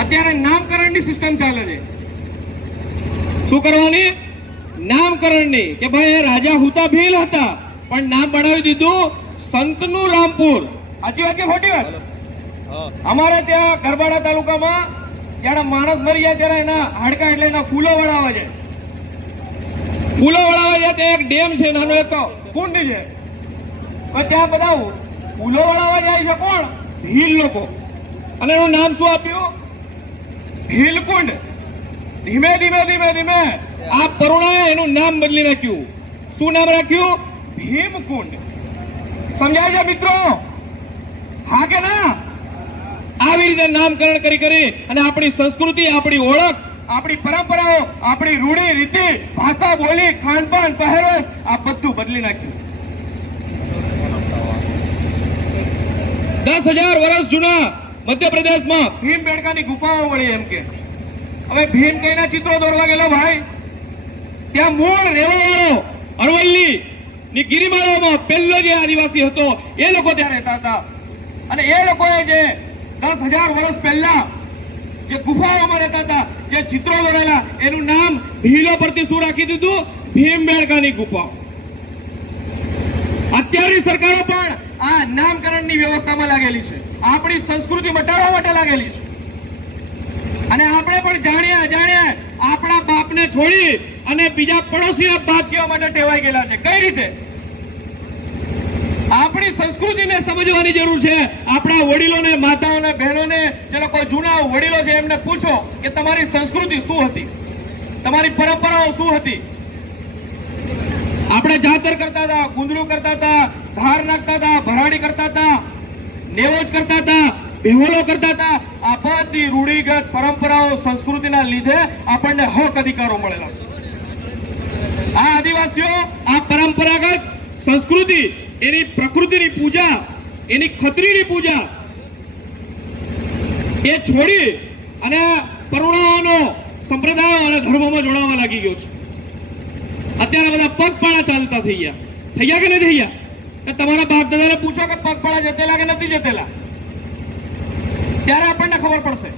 અત્યારે નામકરણની સિસ્ટમ ચાલે છે. શું કરવાની? નામકરણની. કે ભાઈ રાજા હુતા ભીલ હતા પણ નામ બનાવી દીધું સંતનું રામપુર. સાચી વાત કે ખોટી વાત? અમારે ત્યાં ગરબાડા તાલુકામાં જયારે માણસ મરી જાય ત્યારે એના હાડકા એટલે એના ફૂલો વળાવવા જાય. ફૂલો વળાવવા જાય ત્યાં એક ડેમ છે, નાનો એક કુંડ છે. ત્યાં બધા ફૂલો વળાવવા જાય છે કોણ? ભીલ લોકો. અને એનું નામ શું આપ્યું? ભીલકુંડ. ધીમે ધીમે ધીમે ધીમે આ પરુણાએ એનું નામ બદલી નાખ્યું. શું નામ રાખ્યું? ભીમકુંડ. સમજાય છે મિત્રો? હા કે ના? આવી રીતે નામકરણ કરી કરી અને આપણી સંસ્કૃતિ, આપણી ઓળખ, આપણી પરંપરાઓ, આપણી રૂઢી રીતિ, ભાષા, બોલી, ખાનપાન, પહેરવેશ આ બધું બદલી નાખ્યું. 10,000 વર્ષ જૂના મધ્યપ્રદેશમાં ભીમબેડકાની ગુફાઓ મળી. એમ કે હવે ભીમ કઈના ચિત્રો દોરવા ગયેલો ભાઈ? ત્યાં મૂળ રહેવાવાળો અરવલ્લી ની ગિરિમાળામાં પહેલો જે આદિવાસી હતો એ લોકો ત્યાં રહેતા હતા. અને એ લોકોએ જે 10,000 વર્ષ પહેલા જે ગુફાઓમાં રહેતા હતા, જે ચિત્રો દોરેલા, એનું નામ ભીલો પરથી શું રાખી દીધું? ભીમબેડકાની ગુફાઓ. અત્યારની સરકારો પણ આ નામકરણની વ્યવસ્થામાં લાગેલી છે, આપણી સંસ્કૃતિ મટાડવા માટે લાગેલી છે. અને આપણે પણ જાણ્યા અજાણ્યા આપણા બાપને છોડી અને બીજા પડોશીના બાપ કહેવા માટે ટેવાઈ ગયેલા છે. કઈ રીતે? આપણી સંસ્કૃતિને સમજવાની જરૂર છે. આપણા વડીલોને, માતાઓને, બહેનોને, જે લોકો જૂના વડીલો છે એમને પૂછો કે તમારી સંસ્કૃતિ શું હતી, તમારી પરંપરાઓ શું હતી. આપણે જાતર કરતા હતા, ગુંદરું કરતા હતા, ધાર નાખતા હતા, ભરાડી કરતા હતા, નેવોજ કરતા હતા, બેહોલો કરતા હતા. આ બધી રૂઢિગત પરંપરાઓ, સંસ્કૃતિના લીધે આપણને હક અધિકારો મળેલા છે. આ આદિવાસીઓ આ પરંપરાગત સંસ્કૃતિ, એની પ્રકૃતિની પૂજા, એની ખત્રીની પૂજા એ છોડી અને પરુણાઓનો સંપ્રદાયો અને ધર્મમાં જોડાવા લાગી ગયો છે. અત્યારે બધા પગપાળા ચાલતા થઈ ગયા. થઈ ગયા કે નથી થઈ ગયા? તમારા બાપ દાદાને પૂછો કે પગપાળા જતેલા કે નથી જતેલા, ત્યારે આપણને ખબર પડશે.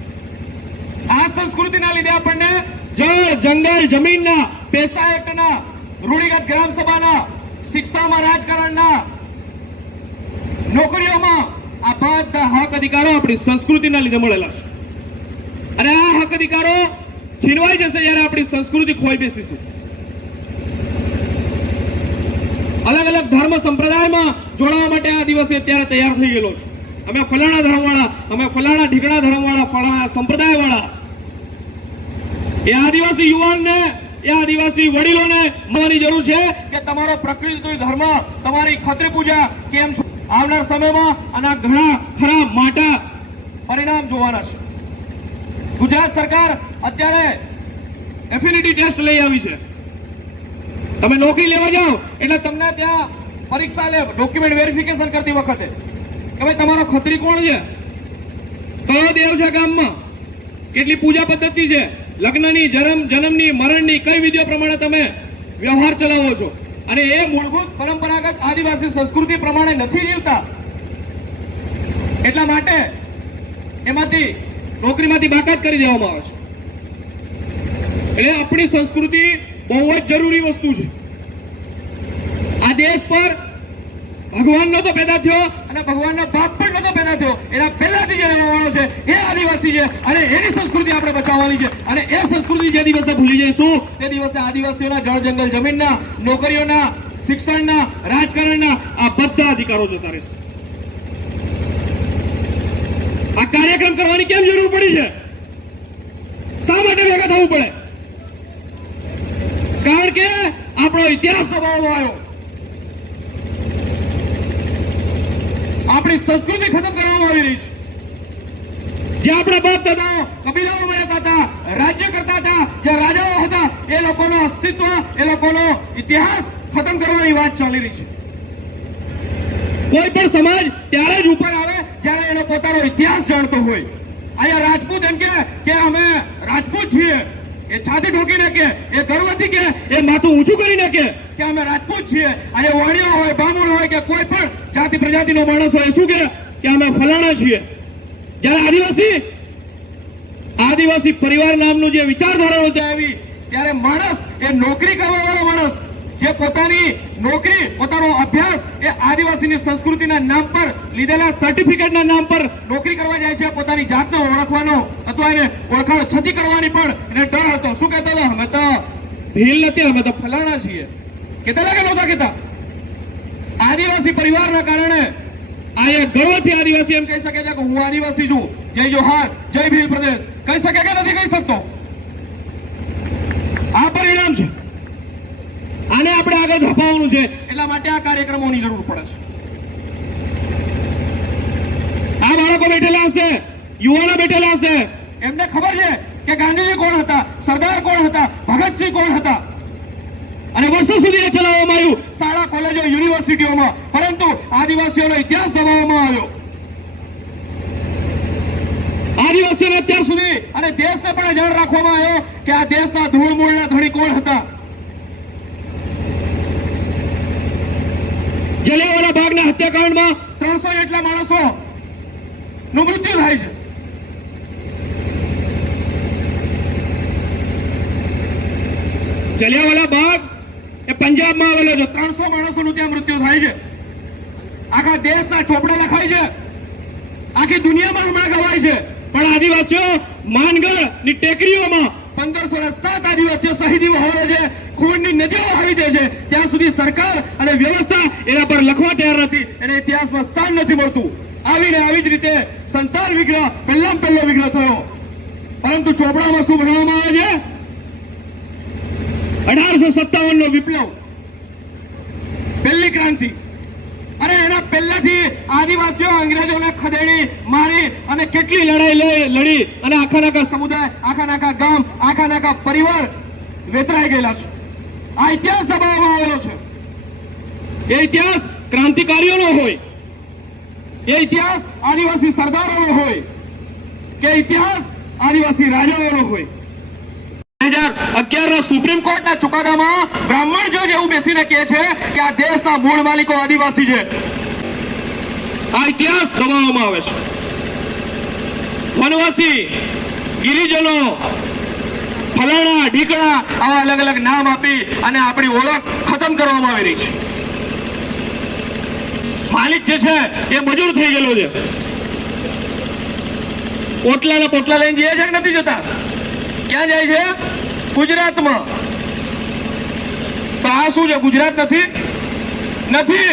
આ સંસ્કૃતિના લીધે આપણને જળ, જંગલ, જમીનના, પૈસા એક્ટના, રૂઢિગત ગ્રામ સભાના, શિક્ષામાં, રાજકારણના, નોકરીઓમાં આ બધા હક અધિકારો આપણી સંસ્કૃતિના લીધે મળેલા છે. અને આ હક અધિકારો છીનવાઈ જશે જ્યારે આપણી સંસ્કૃતિ ખોઈ બેસીશું. અલગ અલગ ધર્મ સંપ્રદાયમાં જોડાવા માટે આ દિવસે અત્યારે તૈયાર થઈ ગયેલો છે. અમે ફલાણા ધર્મવાળા, અમે ફલાણા ઢીકણા ધર્મવાળા, ફલાણા સંપ્રદાયવાળા. એ આદિવાસી યુવાનને, એ આદિવાસી વડીલોને મળવાની જરૂર છે કે તમારો પ્રકૃતિ ધર્મ, તમારી ખત્રી પૂજા કેમ છે. આવનાર સમયમાં આના ઘણા ખરા માટા પરિણામ જોવાના છે. ગુજરાત સરકાર અત્યારે એફિનિટી ટેસ્ટ લઈ આવી છે. તમે નોકરી લેવા જાઓ એટલે તમને ત્યાં પરીક્ષા લે, ડોક્યુમેન્ટ વેરિફિકેશન કરતી વખતે કે ભાઈ તમારો ખત્રી કોણ છે, કયો દેવ છે ગામમાં, કેટલી પૂજા પદ્ધતિ છે, લગ્નની, જન્મની, મરણની કઈ વિધિઓ પ્રમાણે તમે વ્યવહાર ચલાવો છો. અને એ મૂળભૂત પરંપરાગત આદિવાસી સંસ્કૃતિ પ્રમાણે નથી જીવતા. એટલા માટે એમાંથી નોકરીમાંથી બાકાત કરી દેવામાં આવે છે. એટલે આપણી સંસ્કૃતિ બહુ જ જરૂરી વસ્તુ છે. આ દેશ પર ભગવાન નતો પેદા થયો અને ભગવાનનો બાપ પણ નતો પેદા થયો. એના પહેલાથી જે રહેવાનો છે એ આદિવાસી છે અને એની સંસ્કૃતિ આપણે બચાવવાની છે. અને એ સંસ્કૃતિ જે દિવસે ભૂલી જઈશું તે દિવસે આદિવાસીઓના જળ, જંગલ, જમીનના, નોકરીઓના, શિક્ષણના, રાજકારણના આ બધા અધિકારો જતા રહેશે. આ કાર્યક્રમ કરવાની કેમ જરૂર પડી છે? શા માટે ભેગા થવું પડે? કારણ કે આપણો ઇતિહાસ દબાવવામાં આવ્યો, આપણી સંસ્કૃતિ ખતમ કરવામાં આવી રહી છે. જે આપણા બાપ દાદાઓ કબીલાઓમાં રહેતા હતા, રાજ્ય કરતા હતા, જે રાજાઓ હતા, એ લોકોનો અસ્તિત્વ, એ લોકોનો ઇતિહાસ ખતમ કરવાની વાત ચાલી રહી છે. કોઈ પણ સમાજ ત્યારે જ ઉપર આવે જ્યારે એનો પોતાનો ઇતિહાસ જાણતો હોય. અહીંયા રાજપૂત એમ કે અમે રાજપૂત છીએ, એ છાતી ઠોકીને કે, એ ગર્વથી કે, એ માથું ઊંચું કરીને કે અમે રાજપૂત છીએ. અને વાણિયા હોય, બામુણ હોય કે કોઈ પણ જાતિ પ્રજાતિનો માણસ હોય, શું કે કે અમે ફલાણા છીએ. જ્યારે આદિવાસી પરિવાર નામનું જે વિચારધારાઓ ત્યાં આવી ત્યારે માણસ એ નોકરી કરવા વાળો માણસ જે પોતાની નોકરી પોતાનો અભ્યાસ એ આદિવાસીની સંસ્કૃતિના નામ પર લીધેલા સર્ટિફિકેટના નામ પર નોકરી કરવા જાય છે. પોતાની જાતને ઓળખવાનો અથવા એને ઓળખાણ છતી કરવાની પણ એને ડર હતો. શું કહેતા હતા? અમે તો ભીલ નથી, અમે તો ફલાણા છીએ. કહેતા કે નહોતા કહેતા? આદિવાસી પરિવારના કારણે આ ગર્વથી આદિવાસી એમ કહી શકે છે કે હું આદિવાસી છું. જય જોહાર, જય ભીલ પ્રદેશ કહી શકે કે નથી કહી શકતો? આ પરિણામ છે. આને આપણે આગળ ધપાવવાનું છે. એટલા માટે આ કાર્યક્રમોની જરૂર પડે છે. આ બાળકો બેઠેલા હશે, યુવાનો બેઠેલા હશે, એમને ખબર છે કે ગાંધીજી કોણ હતા, સરદાર કોણ હતા, ભગતસિંહ કોણ હતા. અને વર્ષો સુધી ચલાવવામાં આવ્યું શાળા, કોલેજો, યુનિવર્સિટીઓમાં. પરંતુ આદિવાસીઓનો ઇતિહાસ દબાવવામાં આવ્યો. આદિવાસીઓને અત્યાર સુધી અને દેશને પણ જાણ રાખવામાં આવ્યો કે આ દેશના ધૂળ મૂળના ધણી કોણ હતા. જલિયાવાલા બાગના હત્યાકાંડમાં 300 જેટલા માણસો નું મૃત્યુ થાય છે. જલિયાવાલા બાગ એ પંજાબમાં આવેલો છે. 300 માણસોનું ત્યાં મૃત્યુ થાય છે. આખા દેશના ચોપડા લખાય છે, આખી દુનિયામાં હમણાં ગવાય છે. પણ આદિવાસીઓ માનગઢની ટેકરીઓમાં 1507 આદિવાસીઓ શહીદી વહાવે છે, ખૂનની નદીઓ વહાવી દે છે. ત્યાં સુધી સરકાર અને વ્યવસ્થા એના પર લખવા તૈયાર નથી, એને ઇતિહાસમાં સ્થાન નથી મળતું. આવીને આવી જ રીતે સંતાલ વિગ્રહ પહેલો વિગ્રહ થયો. પરંતુ ચોપડામાં શું બનાવવામાં આવે છે? 1857 નો વિપ્લવ, પહેલી ક્રાંતિ. અને એના પહેલાથી આદિવાસીઓ અંગ્રેજોને ખદેડી મારી અને કેટલી લડાઈ લડી અને આખા સમુદાય, આખા ગામ, આખા પરિવાર વેતરાઈ ગયેલા છે. આ ઇતિહાસ દબાવવામાં આવેલો છે. એ ઇતિહાસ ક્રાંતિકારીઓનો હોય, એ ઇતિહાસ આદિવાસી સરદારોનો હોય, કે ઇતિહાસ આદિવાસી રાજાઓનો હોય. 2011 સુપ્રીમ કોર્ટના ચુકાદામાં બ્રાહ્મણ જજ એવું બેસીને કહે છે કે આ દેશના મૂળ માલિકો આદિવાસી છે. આ ઇતિહાસ દબાવવામાં આવે છે. વનવાસી, ગિરિજનો, ફલાણા, ઢીકણા આવા અલગ અલગ નામ આપી અને આપણી ઓળખ ખતમ કરવામાં આવી રહી છે. માલિક જે છે એ મજૂર થઈ ગયેલો છે. પોટલા લઈને જઈએ છે કે નથી જતા? ક્યાં જાય છે? ગુજરાતમાં. તો આ શું છે? ગુજરાત નથી.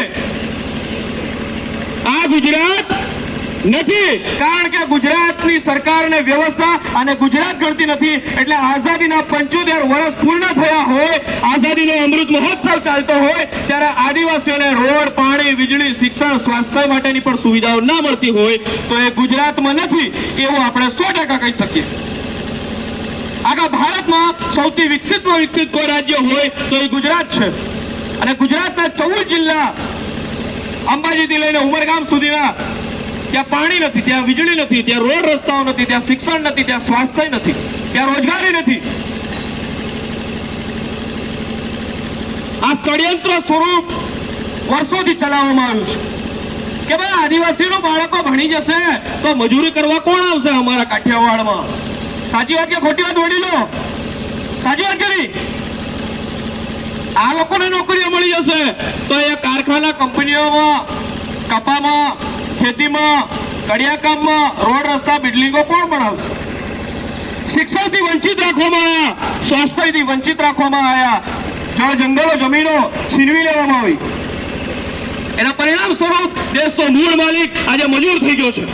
આ ગુજરાત નથી. કારણ કે ગુજરાતની સરકારને વ્યવસ્થા અને ગુજરાત ગણતી નથી. એટલે આઝાદીના 75 વર્ષ પૂર્ણ થયા હોય, આઝાદીનો અમૃત મહોત્સવ ચાલતો હોય, ત્યારે આદિવાસીઓને રોડ, પાણી, વીજળી, શિક્ષણ, સ્વાસ્થ્ય માટેની પણ સુવિધાઓ ના મળતી હોય તો એ ગુજરાતમાં નથી એવું આપણે 100% કહી શકીએ. આખા ભારતમાં સૌથી વિકસિતમાં વિકસિત કોઈ રાજ્ય હોય તો એ ગુજરાત છે. અને ગુજરાતના 14 જિલ્લા, અંબાજીથી લઈને ઉમરગામ સુધીના, ત્યાં પાણી નથી, ત્યાં વીજળી નથી, ત્યાં રોડ રસ્તાઓ નથી, ત્યાં શિક્ષણ નથી, ત્યાં સ્વાસ્થ્ય નથી, ત્યાં રોજગારી નથી. આ ષડયંત્ર સ્વરૂપ વર્ષોથી ચલાવવામાં આવ્યું છે કે ભાઈ આદિવાસીનો બાળકો ભણી જશે તો મજૂરી કરવા કોણ આવશે અમારા કાઠિયાવાડમાં? સાચી વાત કે ખોટી વાત? વડીલો, સાચી વાત કરી? આ લોકોને નોકરીઓ મળી જશે તો એ કારખાના, કંપનીઓમાં, કપામાં, ખેતીમાં, કડિયાકામમાં, રોડ રસ્તા, બિલ્ડિંગો કોણ બનાવશે? શિક્ષણથી વંચિત રાખવામાં આવ્યા, સ્વાસ્થ્યથી વંચિત રાખવામાં આવ્યા, જંગલો, જમીનો છીનવી લેવામાં આવી. એના પરિણામ સ્વરૂપ દેશનો મૂળ માલિક આજે મજૂર થઈ ગયો છે.